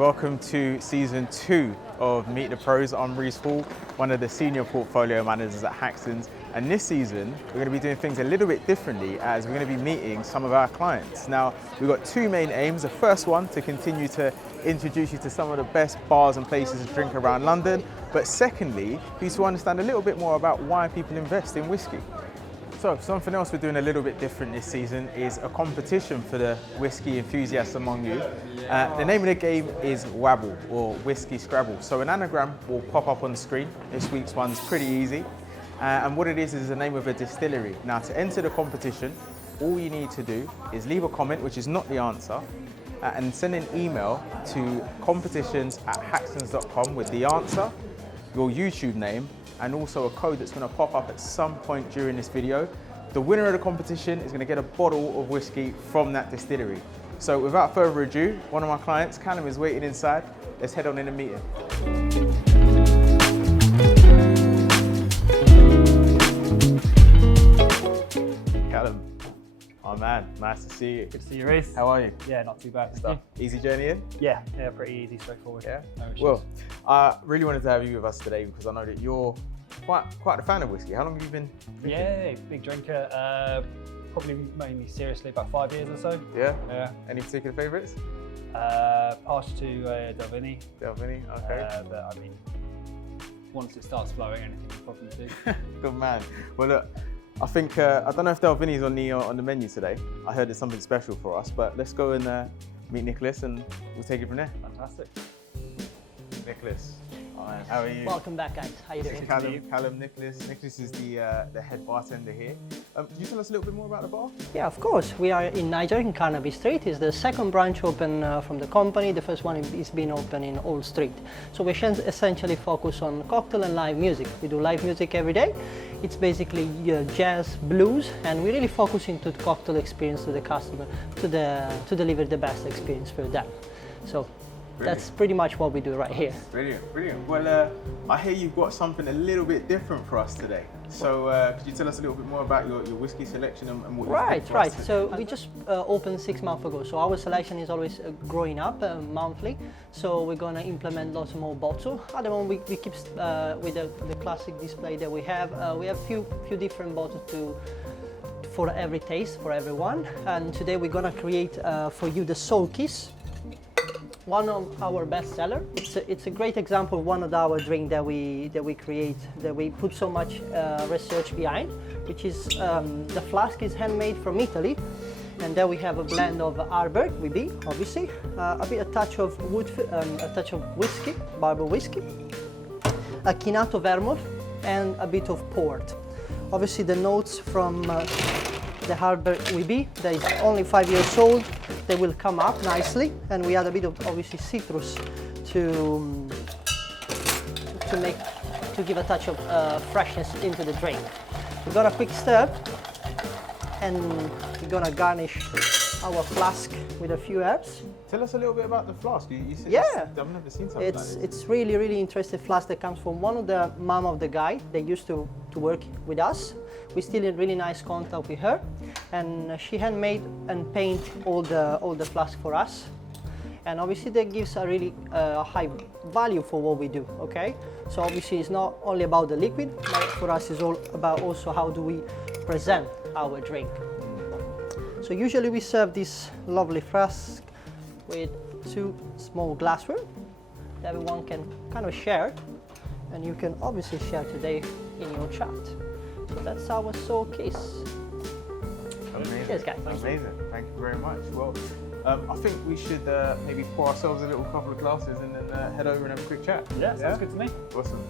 Welcome to season 2 of Meet the Pros. I'm Reiss Hall, one of the senior portfolio managers at Hackstons. And this season, we're going to be doing things a little bit differently as we're going to be meeting some of our clients. Now, we've got two main aims. The first one, to continue to introduce you to some of the best bars and places to drink around London. But secondly, for you to understand a little bit more about why people invest in whiskey. So something else we're doing a little bit different this season is a competition for the whiskey enthusiasts among you. The name of the game is Whabble, or Whiskey Scrabble. So an anagram will pop up on the screen. This week's one's pretty easy. And what it is the name of a distillery. Now, to enter the competition, all you need to do is leave a comment, which is not the answer, and send an email to competitions@hackstons.com with the answer, your YouTube name, and also a code that's going to pop up at some point during this video. The winner of the competition is going to get a bottle of whiskey from that distillery. So without further ado, one of my clients, Callum, is waiting inside. Let's head on in and meet him. Callum, oh man, nice to see you. Good to see you, Reiss. How are you? Yeah, not too bad. Stuff. Easy journey in? Yeah, pretty easy, straightforward. Yeah. No issues. Well, I really wanted to have you with us today because I know that you're quite a fan of whiskey. How long have you been drinking? Yeah, big drinker. Probably mainly seriously about 5 years or so. Yeah? Yeah. Any particular favourites? Passed to Delvini. Delvini, okay. But I mean, once it starts flowing, anything will probably do. Good man. Well, look, I think, I don't know if Delvini's on the menu today. I heard it's something special for us, but let's go and meet Nicholas and we'll take it from there. Fantastic. Nicholas, hi, how are you? Welcome back, guys. How you doing? Callum, Nicholas. Nicholas is the head bartender here. Can you tell us a little bit more about the bar? Yeah, of course. We are in Niger, in Carnaby Street. It's the second branch open from the company. The first one is being open in Old Street. So we essentially focus on cocktail and live music. We do live music every day. It's basically jazz, blues, and we really focus into the cocktail experience to the customer to deliver the best experience for them. So that's pretty much what we do right here. Brilliant, brilliant. Well, I hear you've got something a little bit different for us today. So could you tell us a little bit more about your whiskey selection and what you've got for us? So we just opened 6 months ago. So our selection is always growing up monthly. So we're going to implement lots more bottles. At the moment, we keep with the classic display that we have. We have few different bottles for every taste, for everyone. And today we're going to create for you the Soul Kiss. One of our best seller. It's a great example of one of our drinks that we create, that we put so much research behind, which is the Flask is handmade from Italy, and then we have a blend of Arbor, WB, obviously, a touch of whiskey, bourbon whiskey, a Chinato vermouth, and a bit of port. Obviously, the notes from the Arbor WB that is only 5 years old. They will come up nicely, and we add a bit of obviously citrus to give a touch of freshness into the drink. We're gonna quick stir, and we're gonna garnish our flask with a few herbs. Tell us a little bit about the flask. You said I've never seen something like this. It's really interesting flask that comes from one of the mom of the guy that used to work with us. We're still in really nice contact with her, and she handmade and paint all the flask for us. And obviously that gives a really high value for what we do, okay? So obviously it's not only about the liquid, but for us it's all about also how do we present our drink. So usually we serve this lovely flask with 2 small glassware that everyone can kind of share, and you can obviously share today in your chat. So that's our Soul Kiss. Amazing. Cheers, guys. Amazing. Thank you very much. Well, I think we should maybe pour ourselves a little couple of glasses and then head over and have a quick chat. Yeah, sounds good to me. Awesome.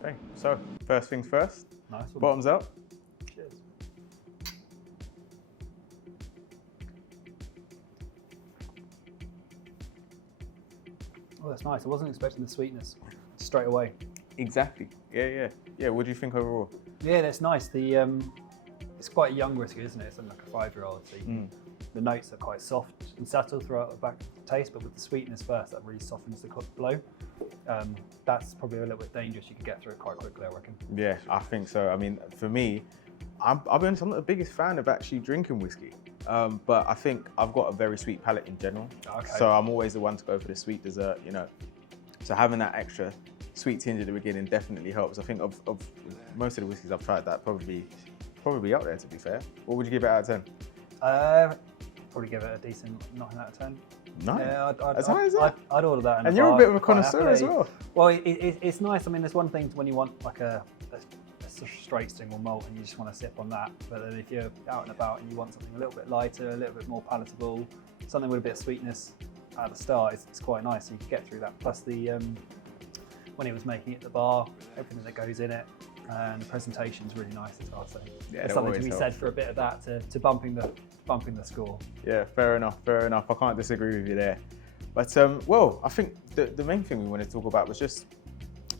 Okay, so first things first. Nice one. Bottoms up. Cheers. Oh, that's nice. I wasn't expecting the sweetness straight away. Exactly. Yeah. What do you think overall? Yeah, that's nice. It's quite a young whiskey, isn't it? It's like a 5-year-old. So the notes are quite soft and subtle throughout the back taste, but with the sweetness first, that really softens the blow. That's probably a little bit dangerous. You can get through it quite quickly, I reckon. Yeah, I think so. I mean, for me, I'll be honest, I'm not the biggest fan of actually drinking whiskey, but I think I've got a very sweet palate in general. Okay. So I'm always the one to go for the sweet dessert, you know. So having that extra sweet tinge at the beginning definitely helps. I think of most of the whiskeys I've tried, that probably up there, to be fair. What would you give it out of 10? Probably give it a decent 9 out of 10. No, Yeah, as high as that? I'd order that. In And a you're a bar bit of a quite connoisseur as happily. well. Well, it's nice. I mean, there's one thing when you want like a straight single malt and you just want to sip on that. But then if you're out and about and you want something a little bit lighter, a little bit more palatable, something with a bit of sweetness at the start, it's quite nice. You can get through that. Plus the when he was making it at the bar, everything that goes in it, and the presentation's really nice as well. So Yeah, there's that something to always be helps. said for a bit of that to bumping the score. Yeah, fair enough. I can't disagree with you there. But well, I think the main thing we want to talk about was just,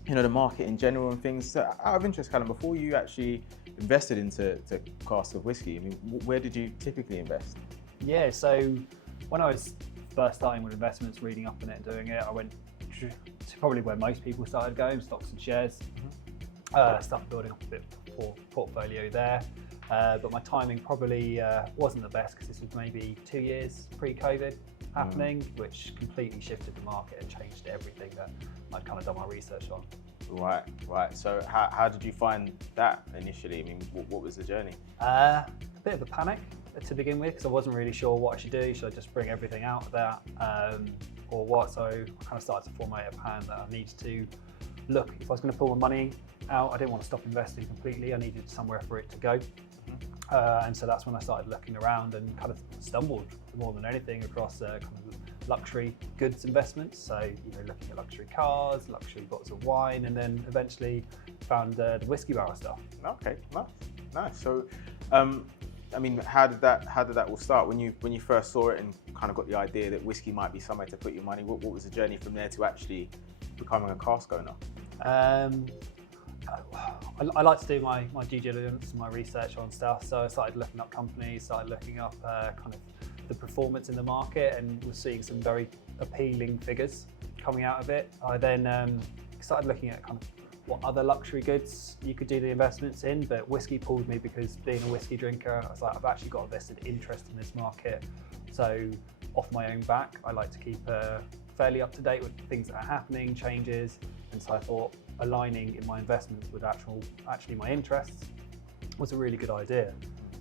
you know, the market in general and things. So out of interest, Callum, before you actually invested into casks of whiskey, I mean, where did you typically invest? Yeah, so when I was first starting with investments, reading up on it and doing it, I went to probably where most people started going, stocks and shares. Started building up a bit of portfolio there. But my timing probably wasn't the best because this was maybe 2 years pre-COVID happening, which completely shifted the market and changed everything that I'd kind of done my research on. Right. So how did you find that initially? I mean, what was the journey? A bit of a panic to begin with because I wasn't really sure what I should do. Should I just bring everything out of that or what? So I kind of started to formulate a plan that I needed to look. If I was going to pull my money out, I didn't want to stop investing completely. I needed somewhere for it to go. And so that's when I started looking around and kind of stumbled more than anything across kind of luxury goods investments. So, you know, looking at luxury cars, luxury bottles of wine, and then eventually found the whiskey barrel stuff. Okay, nice. So, I mean, how did that all start? When you first saw it and kind of got the idea that whiskey might be somewhere to put your money, what was the journey from there to actually becoming a cask owner? I like to do my due diligence, my research on stuff. So I started looking up companies, started looking up kind of the performance in the market, and was seeing some very appealing figures coming out of it. I then started looking at kind of what other luxury goods you could do the investments in, but whiskey pulled me because being a whiskey drinker, I was like, I've actually got a vested interest in this market. So off my own back, I like to keep fairly up to date with things that are happening, changes, and so I thought aligning in my investments with actually my interests was a really good idea.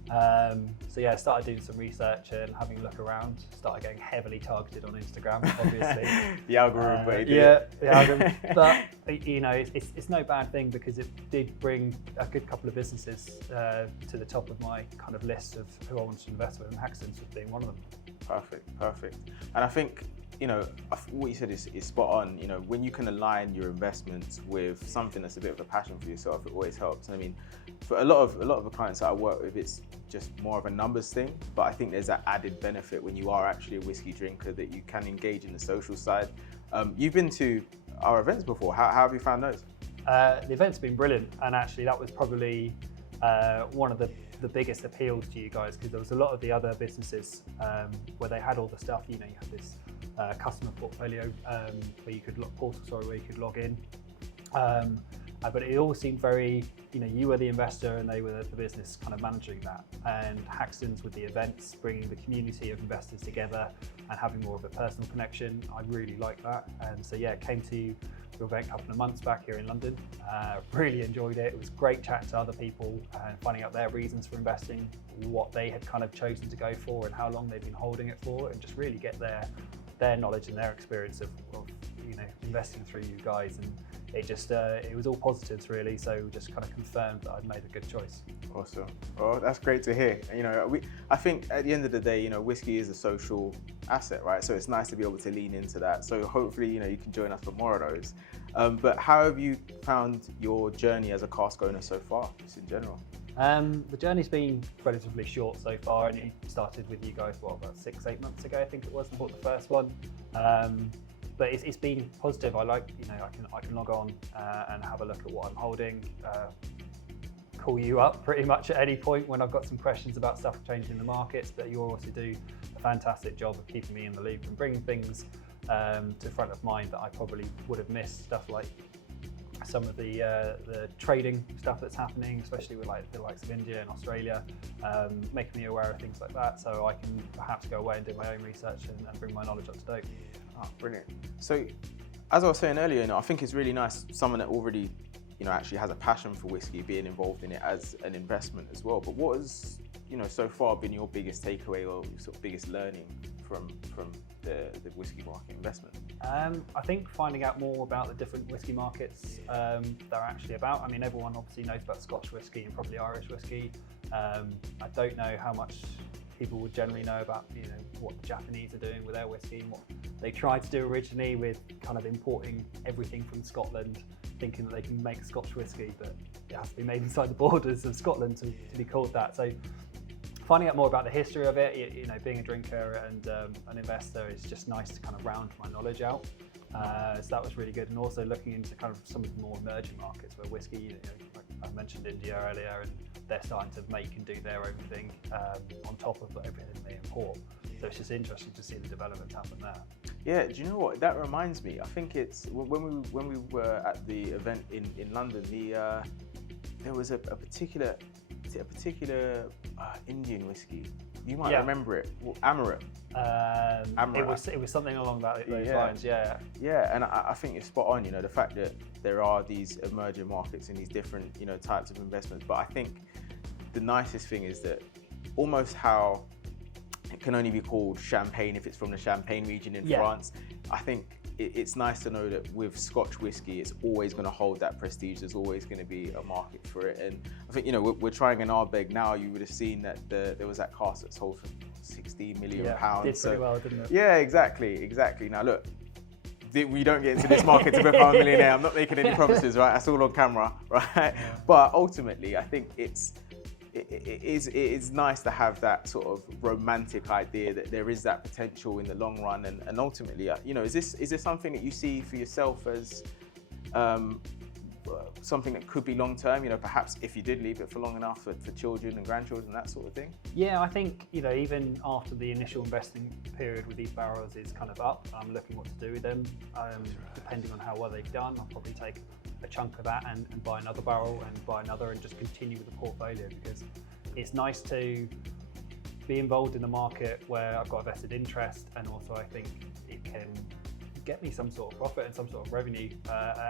So yeah, I started doing some research and having a look around, started getting heavily targeted on Instagram, obviously. The algorithm, the algorithm. But you know, it's no bad thing because it did bring a good couple of businesses to the top of my kind of list of who I wanted to invest with, and Hackstons being one of them. Perfect. And I think, you know, what you said is spot on. You know, when you can align your investments with something that's a bit of a passion for yourself, it always helps. I mean, for a lot of the clients that I work with, it's just more of a numbers thing. But I think there's that added benefit when you are actually a whiskey drinker that you can engage in the social side. You've been to our events before. How have you found those? The event's been brilliant, and actually that was probably one of the biggest appeals to you guys, because there was a lot of the other businesses where they had all the stuff. You know, you had this customer portfolio where you could log in, but it all seemed very, you know, you were the investor and they were the business kind of managing that, and Hackstons with the events, bringing the community of investors together and having more of a personal connection. I really like that, and so yeah, came to your event a couple of months back here in London. Really enjoyed it. It was great chatting to other people and finding out their reasons for investing, what they had kind of chosen to go for and how long they've been holding it for, and just really get their knowledge and their experience of you know, investing through you guys. And it just it was all positives really, so just kind of confirmed that I'd made a good choice. Awesome. Well, that's great to hear. You know, I think at the end of the day, you know, whiskey is a social asset, right? So it's nice to be able to lean into that. So hopefully, you know, you can join us for more of those. But how have you found your journey as a cask owner so far, just in general? The journey's been relatively short so far, and it started with you guys, about 6-8 months ago, I think it was. I bought the first one. But it's been positive. I like, you know, I can log on and have a look at what I'm holding, call you up pretty much at any point when I've got some questions about stuff changing in the markets. But you also do fantastic job of keeping me in the loop and bringing things to front of mind that I probably would have missed. Stuff like some of the trading stuff that's happening, especially with like the likes of India and Australia, making me aware of things like that, so I can perhaps go away and do my own research and bring my knowledge up to date. Oh, brilliant. So, as I was saying earlier, I think it's really nice someone that already, actually has a passion for whiskey being involved in it as an investment as well. But what has, so far been your biggest takeaway or sort of biggest learning from the whiskey market investment? I think finding out more about the different whiskey markets they're actually about. I mean, everyone obviously knows about Scotch whiskey and probably Irish whiskey. I don't know how much people would generally know about, what the Japanese are doing with their whiskey and what they tried to do originally with kind of importing everything from Scotland, thinking that they can make Scotch whiskey, but it has to be made inside the borders of Scotland to be called that. So finding out more about the history of it, being a drinker and an investor is just nice to kind of round my knowledge out. So that was really good. And also looking into kind of some of the more emerging markets where whiskey, like I mentioned India earlier, and they're starting to make and do their own thing on top of everything they import. So it's just interesting to see the developments happen there. Yeah, do you know what? That reminds me. I think it's when we were at the event in London. There was a particular Indian whiskey. You might remember it. Amaret. It was something along those lines. Yeah. Yeah, and I think it's spot on. The fact that there are these emerging markets and these different types of investments. But I think the nicest thing is that almost how it can only be called champagne if it's from the Champagne region in France. I think it's nice to know that with Scotch whiskey, it's always going to hold that prestige. There's always going to be a market for it. And I think, we're trying an Ardbeg now. You would have seen that there was that cask that sold for £60 million. Did pretty well, didn't it? Yeah, exactly. Now look, we don't get into this market to become a millionaire. I'm not making any promises, right? That's all on camera, right? Yeah. But ultimately, I think it is nice to have that sort of romantic idea that there is that potential in the long run, and ultimately, is this something that you see for yourself as something that could be long term? Perhaps if you did leave it for long enough for children and grandchildren, that sort of thing. Yeah, I think even after the initial investing period with these barrels is kind of up, I'm looking what to do with them. Depending on how well they've done, I'll probably take a chunk of that and buy another barrel and buy another and just continue with the portfolio, because it's nice to be involved in the market where I've got a vested interest, and also I think it can get me some sort of profit and some sort of revenue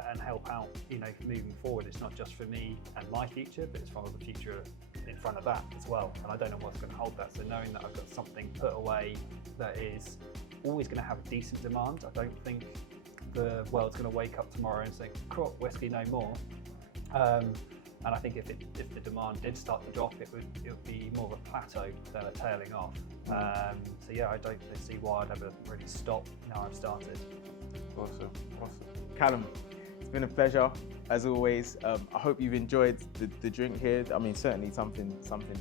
and help out moving forward. It's not just for me and my future, but it's for the future in front of that as well, and I don't know what's going to hold that. So knowing that I've got something put away that is always going to have a decent demand, I don't think the world's going to wake up tomorrow and say, crop whiskey no more. And I think if the demand did start to drop, it would be more of a plateau than a tailing off. So yeah, I don't see why I'd ever really stop now I've started. Awesome. Callum, it's been a pleasure as always. I hope you've enjoyed the drink here. I mean, certainly something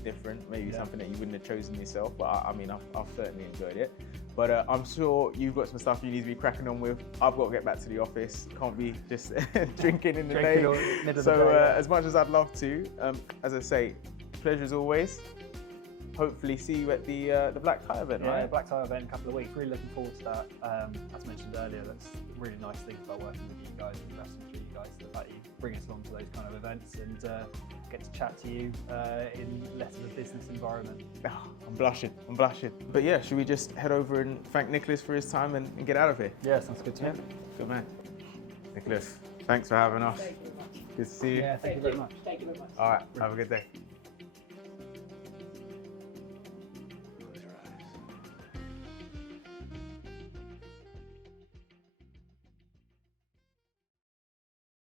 different, maybe something that you wouldn't have chosen yourself, but I've certainly enjoyed it. But I'm sure you've got some stuff you need to be cracking on with. I've got to get back to the office. Can't be just drinking in the day. As much as I'd love to, as I say, pleasure as always. Hopefully see you at the Black Tie event, right? Yeah, Black Tie event in a couple of weeks. Really looking forward to that. As mentioned earlier, that's a really nice thing about working with you guys and investing through you guys. The fact that you bring us along to those kind of events and get to chat to you in less of a business environment. Oh, I'm blushing. But yeah, should we just head over and thank Nicholas for his time and get out of here? Yeah, sounds good to me. Good man. Nicholas, thanks for having us. Thank you very much. Good to see you. Yeah, thank you very much. Thank you very much. All right, have a good day.